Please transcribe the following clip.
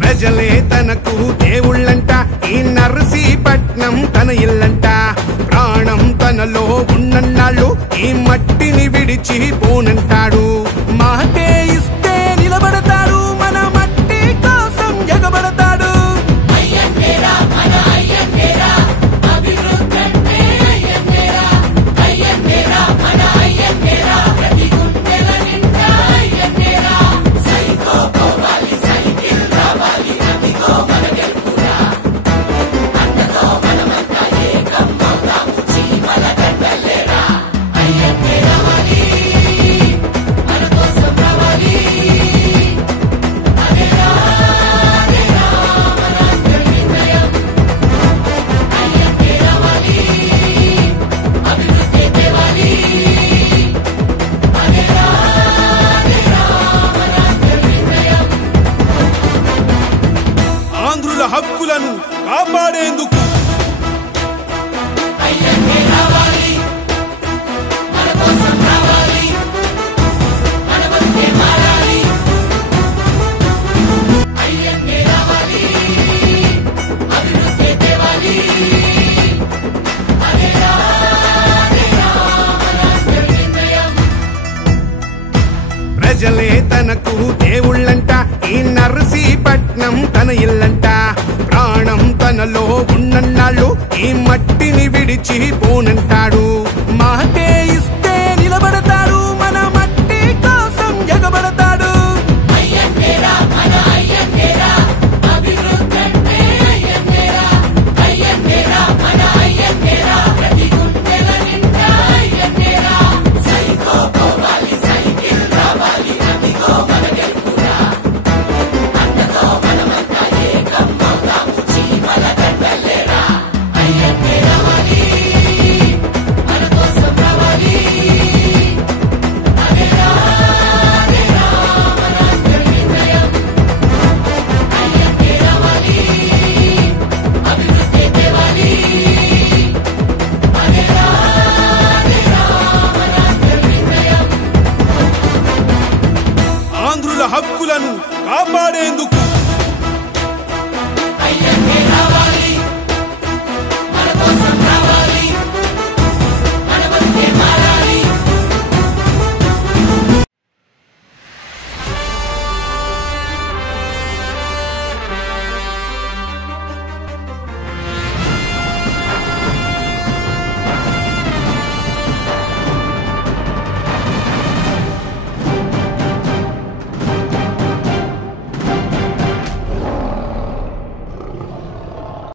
ప్రజలే తనకు దేవుళ్ళంట, ఈ నర్సీపట్నం తన ఇల్లంట. ప్రాణం తనలో ఉన్నన్నాళ్ళు ఈ మట్టిని విడిచి పోనంటాడు. మాటే ఇస్తే నిలబడతాడు, మన మట్టి కోసం ఎగబడతాడు. ఆంధ్రుల హక్కులను కాపాడేందుకు ప్రజలే తనకు దేవుళ్ళంట, ఈ నర్సీపట్నం తన ఇల్లంట. ప్రాణం తనలో ఉన్నన్నాళ్ళు ఈ మట్టిని విడిచి పోనంటాడు.